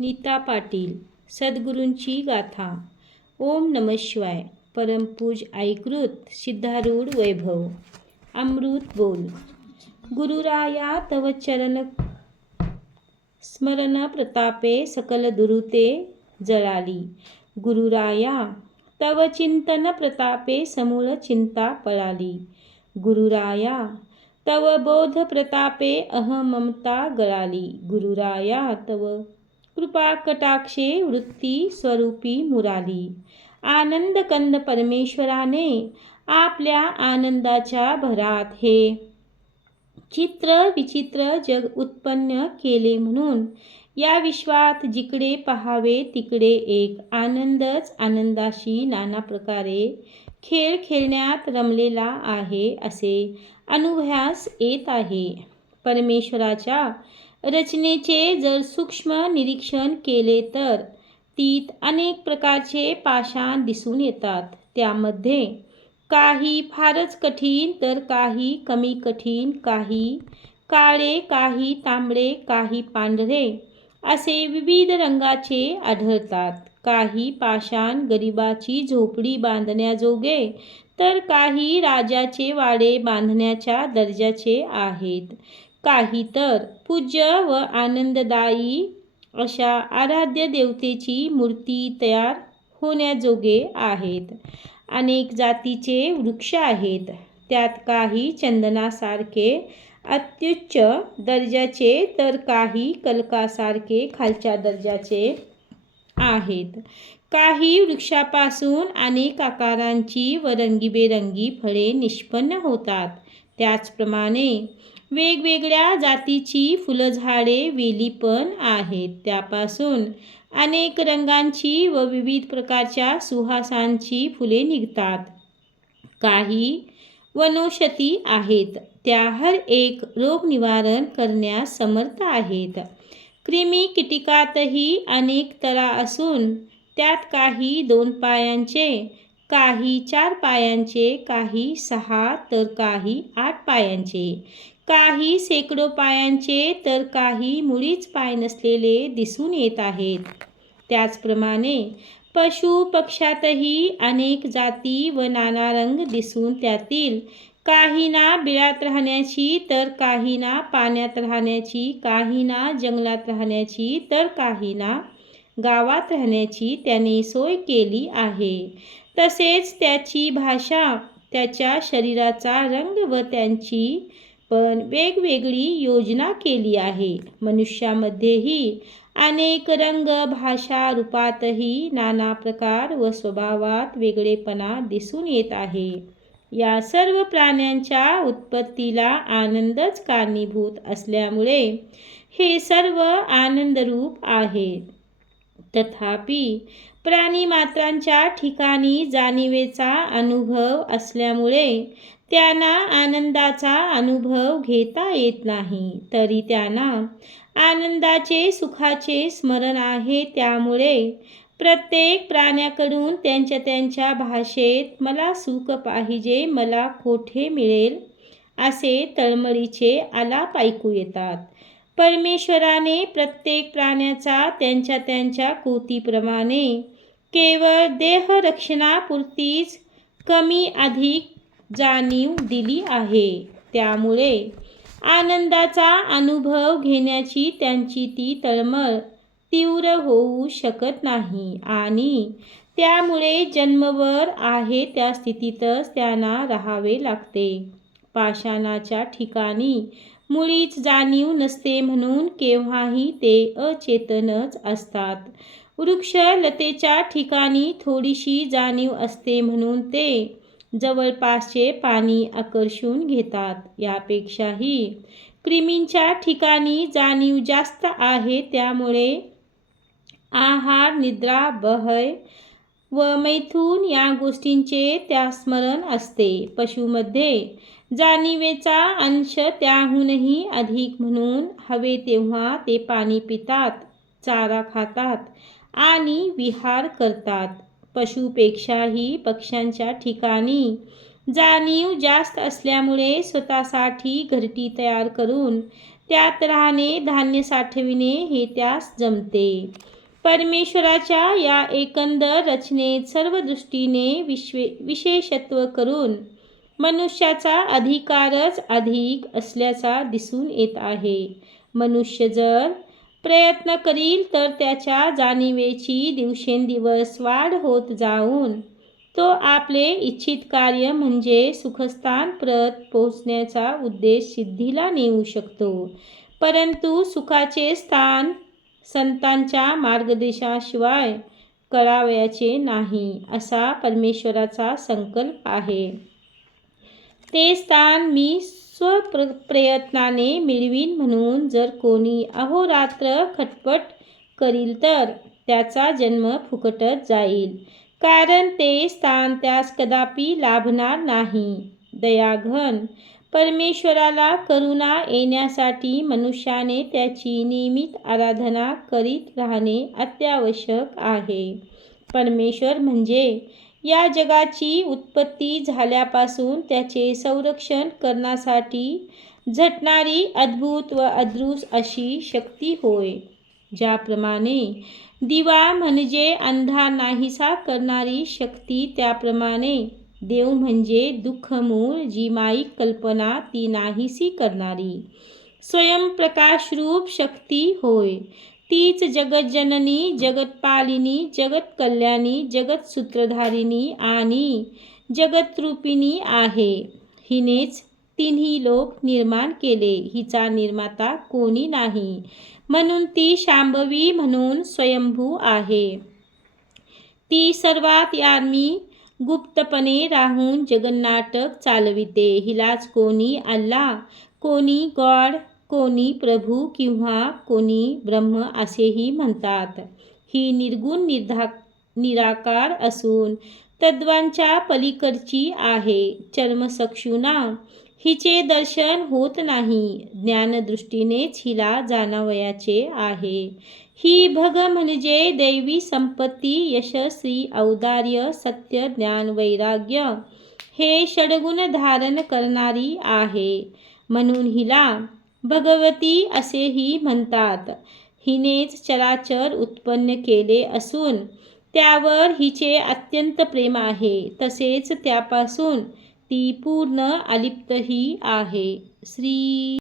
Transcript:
नीता पाटील सद्गुरूंची गाथा ओम नम शिवाय परमपूज ऐकृत सिद्धारूढ वैभव अमृत बोल. गुरुराया तव चरण स्मरण प्रतापे सकल दुरुते जळाली. गुरुराया तव चिंतन प्रतापे समूळ चिंता पळाली. गुरुराया तव बोध प्रतापे अहममता गळाली. गुरुराया तव कृपा कटाक्षे वृत्ती स्वरूपी मुरारी. आनंद कंद परमेश्वराने आपल्या आनंदाच्या भरात हे चित्र विचित्र जग उत्पन्न केले म्हणून या विश्वात जिकडे पहावे तिकडे एक आनंदच आनंदाशी नाना प्रकारे खेळ खेळण्यात रमलेला आहे असे अनुभवास येत आहे. परमेश्वराच्या रचनेचे जर सूक्ष्म निरीक्षण केले तर तीत अनेक प्रकारचे पाषाण दिसून येतात. त्यामध्ये काही फारच कठीण तर काही कमी कठीण काही काळे काही तांबडे काही पांढरे असे विविध रंगाचे आढळतात. काही पाषाण गरिबाची झोपडी बांधण्याजोगे तर काही राजाचे वाडे बांधण्याच्या दर्जाचे आहेत. काही तर पूज्य व आनंददायी अशा आराध्य देवतेची मूर्ती तयार होण्याजोगे आहेत. अनेक जातीचे वृक्ष आहेत. त्यात काही चंदनासारखे अत्युच्च दर्जाचे तर काही कलकासारखे खालच्या दर्जाचे आहेत. काही वृक्षापासून अनेक आकारांची व रंगीबेरंगी फळे निष्पन्न होतात. त्याचप्रमाणे वेगवेगळ्या जातीची फुलझाडे वेली पण आहेत. त्यापासून अनेक रंगांची व विविध प्रकारच्या सुहासांची फुले निघतात. काही वनौषधी आहेत. त्या हर एक रोग निवारण करण्यास समर्थ आहेत. क्रिमी कीटकातही अनेक तरा असून त्यात काही दोन पायांचे काही चार पायांचे काही सहा तर काही आठ पायांचे. काही शेकडो पायांचे तर काही मुळीच पाय नसलेले दिसून येत आहेत. त्याचप्रमाणे पशु पक्षातही अनेक जाती व नाना रंग दिसून त्यातील. काहींना बिळात राहण्याची तर काहींना पाण्यात राहण्याची काहींना जंगलात राहण्याची तर काहींना गावात राहण्याची त्याने सोय केली आहे. तसेच त्याची भाषा त्याच्या शरीराचा रंग व त्यांची पण वेगवेगळी योजना केली आहे. मनुष्यामध्येही अनेक रंग भाषा रूपातही नाना प्रकार व स्वभावात वेगळेपणा दिसून येत आहे. या सर्व प्राण्यांच्या उत्पत्तीला आनंदच कारणीभूत असल्यामुळे हे सर्व आनंदरूप आहेत. तथापि प्राणीमात्रांच्या ठिकाणी जाणिवेचा अनुभव असल्यामुळे त्यांना आनंदाचा अनुभव घेता येत नाही. तरी त्यांना आनंदाचे सुखाचे स्मरण आहे. त्यामुळे प्रत्येक प्राण्याकडून त्यांच्या त्यांच्या भाषेत मला सुख पाहिजे मला कोठे मिळेल असे तळमळीचे आलाप ऐकू येतात. परमेश्वराने प्रत्येक प्राण्याचा त्यांच्या त्यांच्या कृतीप्रमाणे केवळ देहरक्षणापुरतीच कमी अधिक जाणीव दिली आहे. त्यामुळे आनंदाचा अनुभव घेण्याची त्यांची ती तळमळ तीव्र होऊ शकत नाही आणि त्यामुळे जन्मवर आहे त्या स्थितीतच त्यांना राहावे लागते. पाषाणाच्या ठिकाणी मुळीच जाणीव नसते म्हणून केव्हाही ते अचेतनच असतात. वृक्ष लतेच्या ठिकाणी थोडीशी जाणीव असते म्हणून ते जवळपासचे पाणी आकर्षून घेतात. यापेक्षाही क्रिमींच्या ठिकाणी जाणीव जास्त आहे त्यामुळे आहार निद्रा बहय व मैथून या गोष्टींचे त्या स्मरण असते. पशुमध्ये जाणीवेचा अंश त्याहूनही अधिक म्हणून हवे तेव्हा ते पाणी पितात चारा खातात आणि विहार करतात. पशुपेक्षाही पक्ष्यांच्या ठिकाणी जाणीव जास्त असल्यामुळे स्वतःसाठी घरटी तयार करून त्यात राहणे धान्य साठविणे हे त्यास जमते. परमेश्वराच्या या एकंदर रचनेत सर्व दृष्टीने विश्वे विशेषत्व करून मनुष्याचा अधिकारच अधिक असल्याचा दिसून येत आहे. मनुष्य जर प्रयत्न करील तर त्याच्या जाणीवेची दिवसेंदिवस वाढ होत जाऊन तो आपले इच्छित कार्य म्हणजे सुखस्थान प्रत पोहोचण्याचा उद्देश सिद्धीला नेऊ शकतो. परंतु सुखाचे स्थान संतांच्या मार्गदर्शाशिवाय करावयाचे नाही असा परमेश्वराचा संकल्प आहे. ते स्थान मी स्वप्र प्रयत्नाने मिळवीन म्हणून जर कोणी अहोरात्र खटपट करील तर त्याचा जन्म फुकटच जाईल. कारण ते स्थान त्यास कदापि लाभणार नाही. दयाघन परमेश्वराला करुणा येण्यासाठी मनुष्याने त्याची नियमित आराधना करीत राहणे अत्यावश्यक आहे. परमेश्वर म्हणजे या जगाची उत्पत्ती झाल्यापासून त्याचे संरक्षण करण्यासाठी झटणारी अद्भुत व अदृश अशी शक्ती होय ज्याप्रमाणे दिवा म्हणजे अंधार नाहीसा करणारी शक्ती त्याप्रमाणे देव म्हणजे दुःखमूळ जी माईक कल्पना ती नाहीसी करणारी. स्वयंप्रकाशरूप शक्ती होय. तीच जगज्जननी जगतपालिनी जगत कल्याणी आणि जगतरूपिणी आहे. हिनेच तिन्ही लोक निर्माण केले हिचा निर्माता कोणी नाही. म्हणून ती शांभवी म्हणून स्वयंभू आहे. ती सर्वात यामी गुप्तपणे राहून जगन्नाटक चालविते. हिलाच कोणी अल्ला? कोणी गॉड? कोणी प्रभू किंवा कोणी ब्रह्म असेही म्हणतात. ही निर्गुण निर्धा निराकार असून तद्वांच्या पलीकडची आहे. चर्मसक्षुना हिचे दर्शन होत नाही. ज्ञानदृष्टीनेच हिला जाणावयाचे आहे. ही भग म्हणजे दैवी संपत्ती यशस्वी औदार्य सत्य ज्ञान वैराग्य. हे षडगुण धारण करणारी आहे. म्हणून हिला भगवती असेही म्हणतात. हिनेच चराचर उत्पन्न केले असून त्यावर हिचे अत्यंत प्रेम आहे. तसेच त्यापासून ती पूर्ण अलिप्तही आहे. श्री